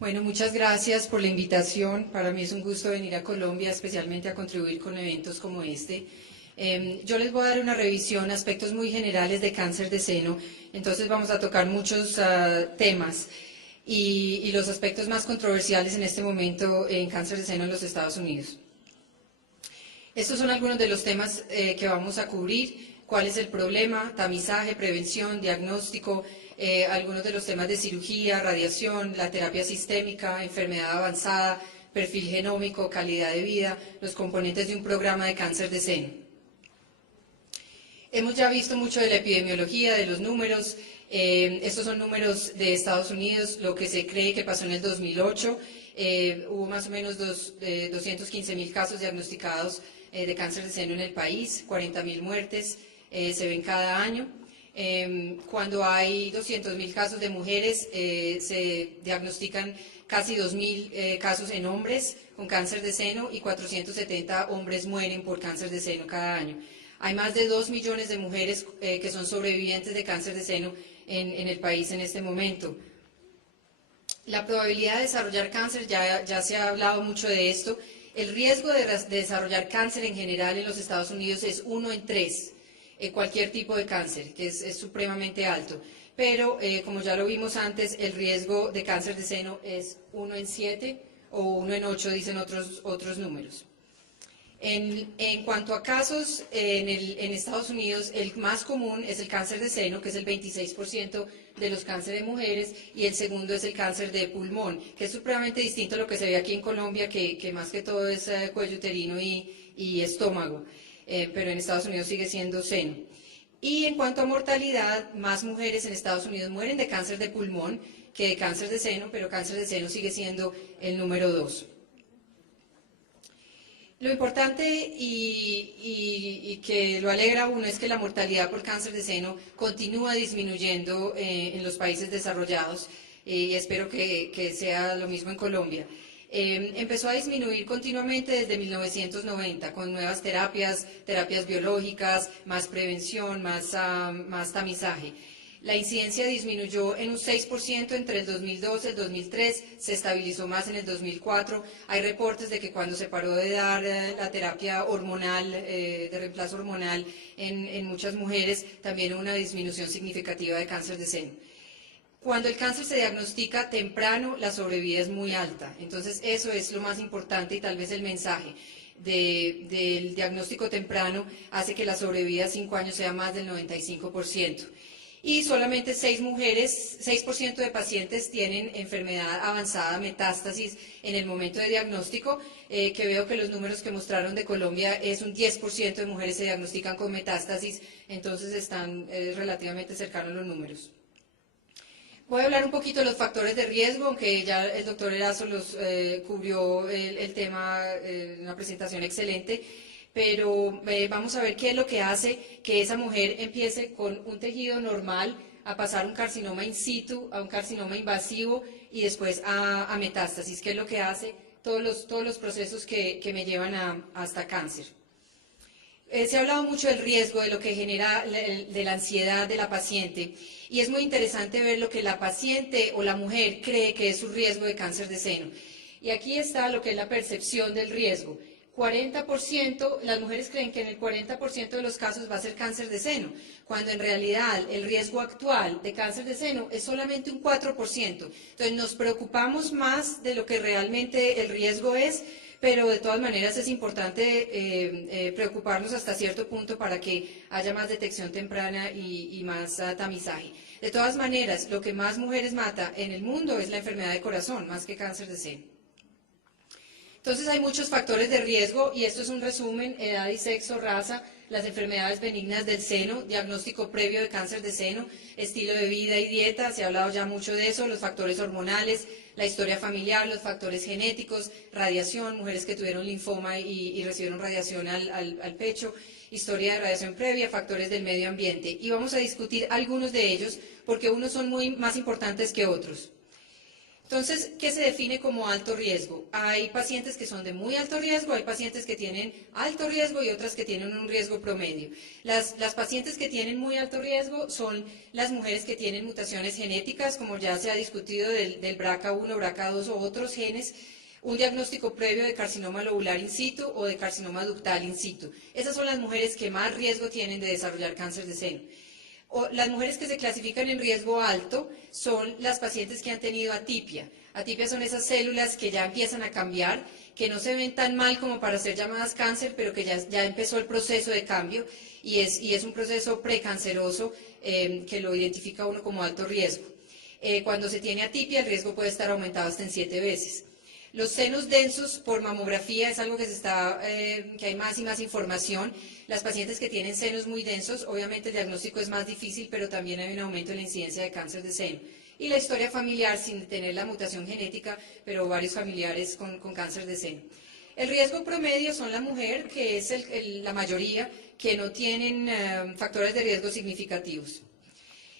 Bueno, muchas gracias por la invitación. Para mí es un gusto venir a Colombia, especialmente a contribuir con eventos como este. Yo les voy a dar una revisión, aspectos muy generales de cáncer de seno. Entonces vamos a tocar muchos temas y los aspectos más controversiales en este momento en cáncer de seno en los Estados Unidos. Estos son algunos de los temas que vamos a cubrir. ¿Cuál es el problema? Tamizaje, prevención, diagnóstico, algunos de los temas de cirugía, radiación, la terapia sistémica, enfermedad avanzada, perfil genómico, calidad de vida, los componentes de un programa de cáncer de seno. Hemos ya visto mucho de la epidemiología, de los números. Estos son números de Estados Unidos, lo que se cree que pasó en el 2008. Hubo más o menos 215.000 casos diagnosticados de cáncer de seno en el país, 40.000 muertes se ven cada año. Cuando hay 200.000 casos de mujeres, se diagnostican casi 2.000 casos en hombres con cáncer de seno y 470 hombres mueren por cáncer de seno cada año. Hay más de 2 millones de mujeres que son sobrevivientes de cáncer de seno en el país en este momento. La probabilidad de desarrollar cáncer, ya se ha hablado mucho de esto. El riesgo de desarrollar cáncer en general en los Estados Unidos es 1 en 3, cualquier tipo de cáncer, que es supremamente alto. Pero, como ya lo vimos antes, el riesgo de cáncer de seno es 1 en 7 o 1 en 8, dicen otros números. En cuanto a casos en Estados Unidos, el más común es el cáncer de seno, que es el 26% de los cánceres de mujeres, y el segundo es el cáncer de pulmón, que es supremamente distinto a lo que se ve aquí en Colombia, que más que todo es cuello uterino y estómago, pero en Estados Unidos sigue siendo seno. Y en cuanto a mortalidad, más mujeres en Estados Unidos mueren de cáncer de pulmón que de cáncer de seno, pero cáncer de seno sigue siendo el número 2. Lo importante y que lo alegra a uno es que la mortalidad por cáncer de seno continúa disminuyendo en los países desarrollados y espero que sea lo mismo en Colombia. Empezó a disminuir continuamente desde 1990 con nuevas terapias biológicas, más prevención, más tamizaje. La incidencia disminuyó en un 6% entre el 2002 y el 2003, se estabilizó más en el 2004. Hay reportes de que cuando se paró de dar la terapia hormonal, de reemplazo hormonal en muchas mujeres, también hubo una disminución significativa de cáncer de seno. Cuando el cáncer se diagnostica temprano, la sobrevida es muy alta. Entonces, eso es lo más importante y tal vez el mensaje del diagnóstico temprano hace que la sobrevida a 5 años sea más del 95%. Y solamente 6% de pacientes tienen enfermedad avanzada, metástasis, en el momento de diagnóstico, que veo que los números que mostraron de Colombia es un 10% de mujeres se diagnostican con metástasis, entonces están relativamente cercanos los números. Voy a hablar un poquito de los factores de riesgo, aunque ya el doctor Erazo los cubrió el tema en una presentación excelente. Pero vamos a ver qué es lo que hace que esa mujer empiece con un tejido normal a pasar un carcinoma in situ, a un carcinoma invasivo y después a metástasis, qué es lo que hace todos los procesos que me llevan hasta cáncer. Se ha hablado mucho del riesgo, de lo que genera, de la ansiedad de la paciente, y es muy interesante ver lo que la paciente o la mujer cree que es su riesgo de cáncer de seno. Y aquí está lo que es la percepción del riesgo. 40%, las mujeres creen que en el 40% de los casos va a ser cáncer de seno, cuando en realidad el riesgo actual de cáncer de seno es solamente un 4%. Entonces nos preocupamos más de lo que realmente el riesgo es, pero de todas maneras es importante preocuparnos hasta cierto punto para que haya más detección temprana y más tamizaje. De todas maneras, lo que más mujeres mata en el mundo es la enfermedad de corazón, más que cáncer de seno. Entonces hay muchos factores de riesgo y esto es un resumen: edad y sexo, raza, las enfermedades benignas del seno, diagnóstico previo de cáncer de seno, estilo de vida y dieta, se ha hablado ya mucho de eso, los factores hormonales, la historia familiar, los factores genéticos, radiación, mujeres que tuvieron linfoma y recibieron radiación al pecho, historia de radiación previa, factores del medio ambiente. Y vamos a discutir algunos de ellos porque unos son más importantes que otros. Entonces, ¿qué se define como alto riesgo? Hay pacientes que son de muy alto riesgo, hay pacientes que tienen alto riesgo y otras que tienen un riesgo promedio. Las pacientes que tienen muy alto riesgo son las mujeres que tienen mutaciones genéticas, como ya se ha discutido del BRCA1, BRCA2 o otros genes, un diagnóstico previo de carcinoma lobular in situ o de carcinoma ductal in situ. Esas son las mujeres que más riesgo tienen de desarrollar cáncer de seno. Las mujeres que se clasifican en riesgo alto son las pacientes que han tenido atipia. Atipia son esas células que ya empiezan a cambiar, que no se ven tan mal como para ser llamadas cáncer, pero que ya empezó el proceso de cambio y es un proceso precanceroso que lo identifica uno como alto riesgo. Cuando se tiene atipia, el riesgo puede estar aumentado hasta en 7 veces. Los senos densos por mamografía es algo que que hay más y más información. Las pacientes que tienen senos muy densos, obviamente el diagnóstico es más difícil, pero también hay un aumento en la incidencia de cáncer de seno. Y la historia familiar, sin tener la mutación genética, pero varios familiares con cáncer de seno. El riesgo promedio son la mujer, que es la mayoría, que no tienen factores de riesgo significativos.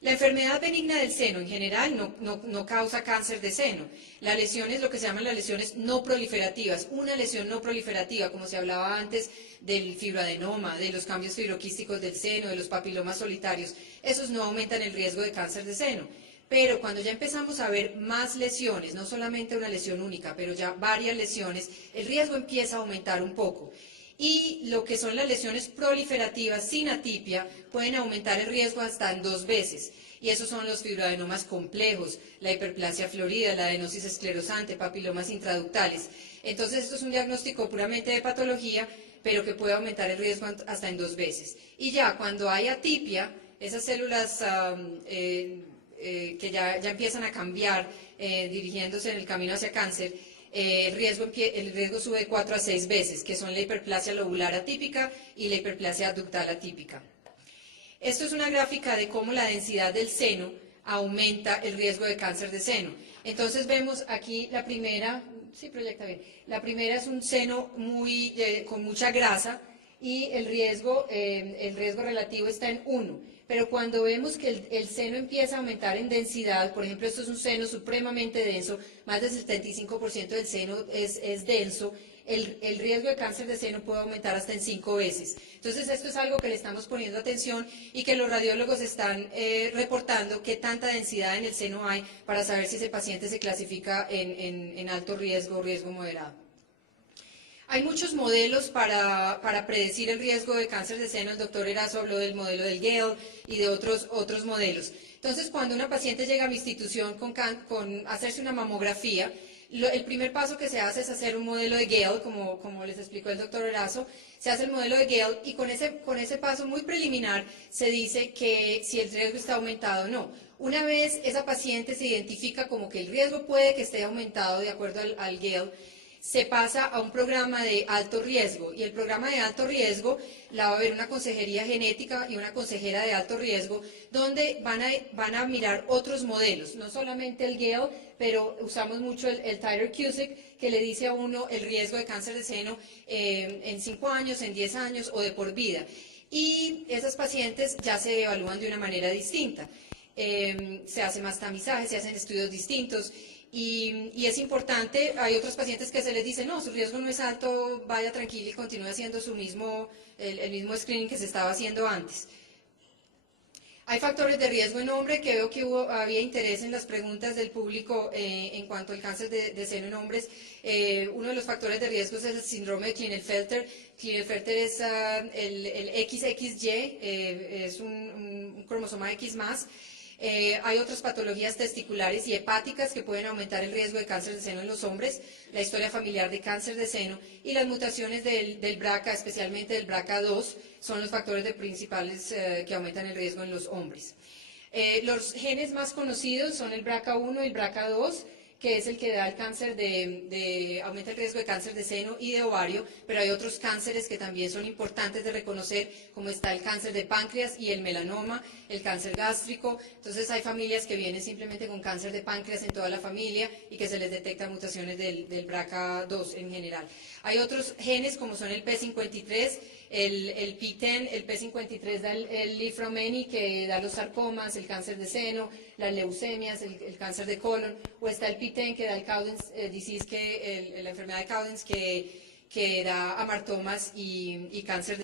La enfermedad benigna del seno en general no causa cáncer de seno. La lesión es lo que se llaman las lesiones no proliferativas. Una lesión no proliferativa, como se hablaba antes del fibroadenoma, de los cambios fibroquísticos del seno, de los papilomas solitarios, esos no aumentan el riesgo de cáncer de seno. Pero cuando ya empezamos a ver más lesiones, no solamente una lesión única, pero ya varias lesiones, el riesgo empieza a aumentar un poco. Y lo que son las lesiones proliferativas sin atipia pueden aumentar el riesgo hasta en 2 veces. Y esos son los fibroadenomas complejos, la hiperplasia florida, la adenosis esclerosante, papilomas intraductales. Entonces, esto es un diagnóstico puramente de patología, pero que puede aumentar el riesgo hasta en 2 veces. Y ya cuando hay atipia, esas células que ya empiezan a cambiar, dirigiéndose en el camino hacia cáncer, el riesgo sube de 4 a 6 veces, que son la hiperplasia lobular atípica y la hiperplasia ductal atípica. Esto es una gráfica de cómo la densidad del seno aumenta el riesgo de cáncer de seno. Entonces vemos aquí la primera, sí proyecta bien, la primera es un seno con mucha grasa y el riesgo relativo está en 1. Pero cuando vemos que el seno empieza a aumentar en densidad, por ejemplo, esto es un seno supremamente denso, más del 75% del seno es denso, el riesgo de cáncer de seno puede aumentar hasta en 5 veces. Entonces, esto es algo que le estamos poniendo atención y que los radiólogos están reportando qué tanta densidad en el seno hay para saber si ese paciente se clasifica en alto riesgo o riesgo moderado. Hay muchos modelos para predecir el riesgo de cáncer de seno. El doctor Erazo habló del modelo del Gale y de otros modelos. Entonces, cuando una paciente llega a mi institución con hacerse una mamografía, el primer paso que se hace es hacer un modelo de Gale, como les explicó el doctor Erazo. Se hace el modelo de Gale y con ese paso muy preliminar se dice que si el riesgo está aumentado o no. Una vez esa paciente se identifica como que el riesgo puede que esté aumentado de acuerdo al Gale, se pasa a un programa de alto riesgo, y el programa de alto riesgo la va a ver una consejería genética y una consejera de alto riesgo, donde van a mirar otros modelos, no solamente el Gale, pero usamos mucho el Titer-Cuzick, que le dice a uno el riesgo de cáncer de seno en 5 años, en 10 años o de por vida. Y esas pacientes ya se evalúan de una manera distinta. Se hace más tamizaje, se hacen estudios distintos. Y es importante, hay otros pacientes que se les dice, no, su riesgo no es alto, vaya tranquilo y continúe haciendo el mismo screening que se estaba haciendo antes. Hay factores de riesgo en hombre, que veo que había interés en las preguntas del público en cuanto al cáncer de seno en hombres. Uno de los factores de riesgo es el síndrome de Klinefelter. Klinefelter es el XXY, es un cromosoma X más. Hay otras patologías testiculares y hepáticas que pueden aumentar el riesgo de cáncer de seno en los hombres, la historia familiar de cáncer de seno y las mutaciones del BRCA, especialmente del BRCA2, son los factores principales que aumentan el riesgo en los hombres. Los genes más conocidos son el BRCA1 y el BRCA2, que es el que da el cáncer aumenta el riesgo de cáncer de seno y de ovario, pero hay otros cánceres que también son importantes de reconocer, como está el cáncer de páncreas y el melanoma, el cáncer gástrico. Entonces hay familias que vienen simplemente con cáncer de páncreas en toda la familia y que se les detectan mutaciones del BRCA2 en general. Hay otros genes como son el P53, el PTEN, el P53 da el Lifromeni que da los sarcomas, el cáncer de seno, las leucemias, el cáncer de colon, o está el PTEN que da el Cowden's disease, la enfermedad de Cowden's que da amartomas y cáncer